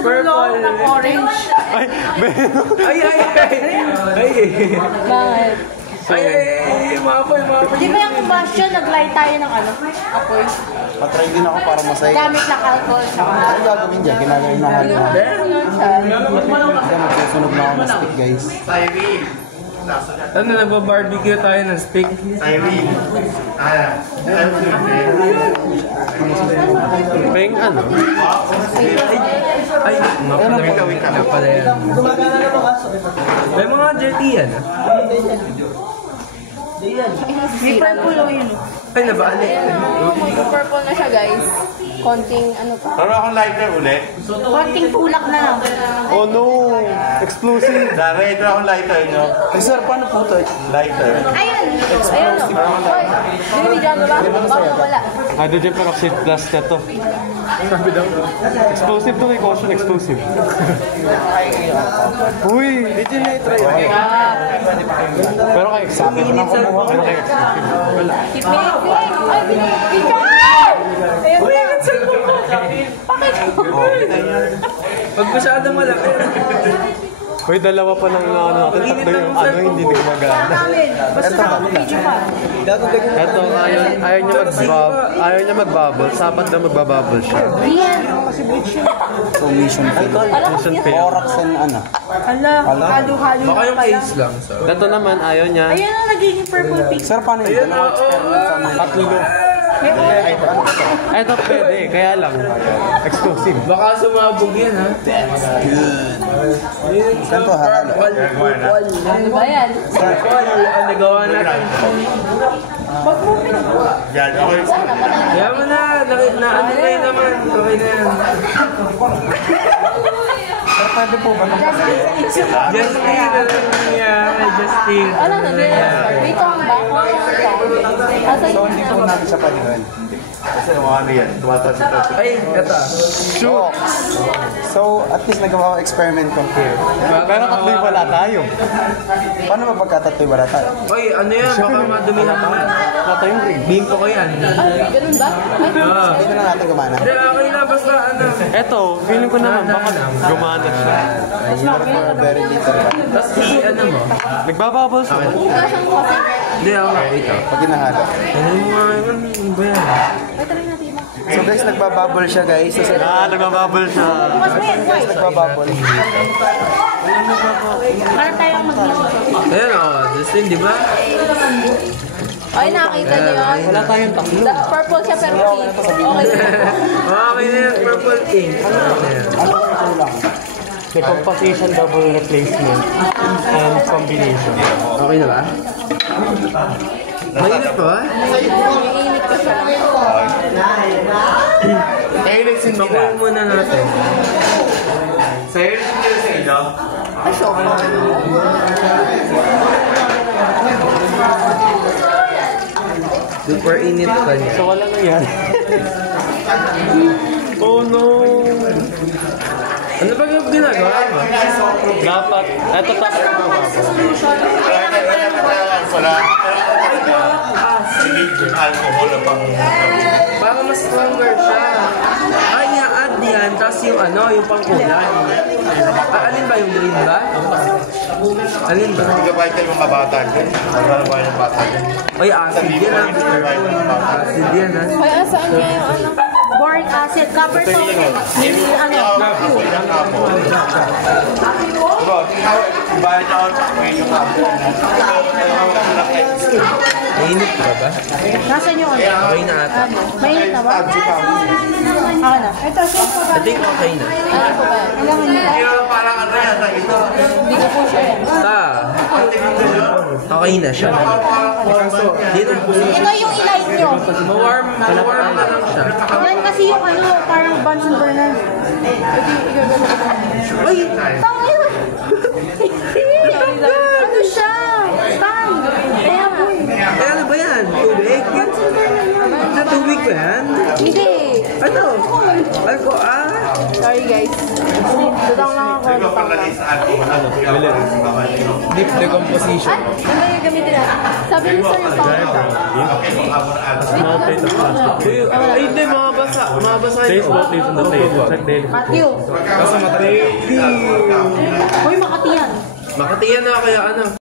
dulo ng orange. Ay! Bakit? Ay, maapoy. Di ba yung combustion, nag-light tayo ng ano? Apoy. Patry din ako para masaya. Gamit ng alcohol sa Ano gagawin dyan? Ginagawin na halo-halo. Kaya magsusunog na ako ng stick, guys. Ano, nagba-barbecue tayo ng steak? Peng ano? Ay, wait ka pala yan. May mga dirty yan. May purple yun. Ay, nabali. May purple na siya, guys. Konting ano pa. Taro akong lighter ulit. Konting tulak na lang. Oh no! Explosive! Dari, ito akong lighter nyo. Ay, sir, paano po ito? Lighter. Ayun! Ayun o. Hoy, binibigyan mo ba? Baka wala. Hydrogen peroxide plus na to. Sabi daw. Explosive to, may caution explosive. Uy! Dito na i-try. Pero kay explosive. Pero kay explosive. Keep me going! Ay, binibigyan! Ayun na! Bakit? Pag masyadong malaki. Uy, dalawa pa lang na ano natin. Tatlo yung ano, hindi na gumagana. Basta video pa. Ito, ayaw niya mag-bubble. Sapat na magbabubble siya. Yan! So, mission fail. Mission fail. Borax and ano. Ala, halo-halo Baka yung pala. case lang. So. Ito naman, ayaw niya. Ayun ang nagiging purple pink. Sir, paano yun? Dalawa experiment sa mga. Tatlo. May orange. Ito pwede, kaya lang. Explosive. Baka sumabog yan, ha? Saan to halo? Ano ba yan? Ang nagawa natin. Yan, okay. Kaya mo na, ano kayo naman. Okay na yan. Sir, pwede po ba? Justin, ano nangyari? Justin. Ano na din? May tong ba? Asa So, hindi po natin siya paliwan. Kasi mga ano yan, tumatas-tas. Ay, eto. Shocks! So, at least nagawa ko experiment ko here. Pero tatlo'y wala tayo. Paano ba pagkatatloy wala tayo? Oy, ano yan? Baka madumihan naman. Wala tayong ring. Bing ko yan. Ay, ganun ba? Ay, Hindi na natin gumana. Hindi, okay na. Basta ano. Ito, feeling ko naman baka gumana siya. For very little. Tapos ano mo? Nagbabubble siya. nasaan mo kasi? Hindi, ako. Ito. Pag inahalo. Ano mo nga yun? Ano ba yan? Ay, try natin mo. So guys, nagbabubble siya guys. So, Nagbabubble siya. Bukas mo yan, why? nagbabubble. Para tayo ang mag-video. Ayan o, Justin, di ba? Ay, nakita niyo yun. Wala tayong tatlo. Purple siya pero pink. Okay. Okay na yan, purple pink. Ayan. May composition, double replacement, and combination. Okay na ba? Mainit pa ba? Iinit ko siya. Pakuha muna natin. Sa'yo, sa inyo? Ay, shock. Super init pa niya. So wala nangyari. Oh no! Ano ba yung ginagawa mo? Dapat, eto tapos Wala. Alcohol na pang... Para mas stronger siya. Ay, i-add yan, tapos yung ano, yung pangkulay. Alin ba yung green ba? Alin ba? Hindi ka ba ito yung mga bata dyan? Para ba yung bata dyan? Ay, acid yan ha. Acid yan ha. Ay, saan niya yung ano? Boric acid, copper sulfate. Hindi ano. Diba, balik ako ngayon yung kapo. Mainit pa ba? Nasaan yung ano? Okay na ata. Mainit na ba? Ako na. Ito, saan po ba? I think okay na. Ano po ba? Kailangan niyo ba? Kaya parang ano yan, ito. Hindi ko po siya yan. Okay na siya. Dito. Ito yung ilight nyo. Ma-warm na lang siya. Yan kasi yung ano, parang Bunsen burner. Ay! Tama yun! Ano siya? Stand! Kaya po Eh, ano ba yan? Tubig? Bunsen burner yan. Sa tubig ba yan? Hindi. Ano? Alko, Sorry guys. Tutang lang ako. makalis sa atin. Deep decomposition. Ano yung gamitin natin? Sabi ni Sir yung powder. Small plate of plastic. Ay, hindi, mababasa. Mababasa Place yun. both leaves on the plate. Check daily. Matthew. Kasi matay. Uy, Makati yan. Makatiyan na kaya ano.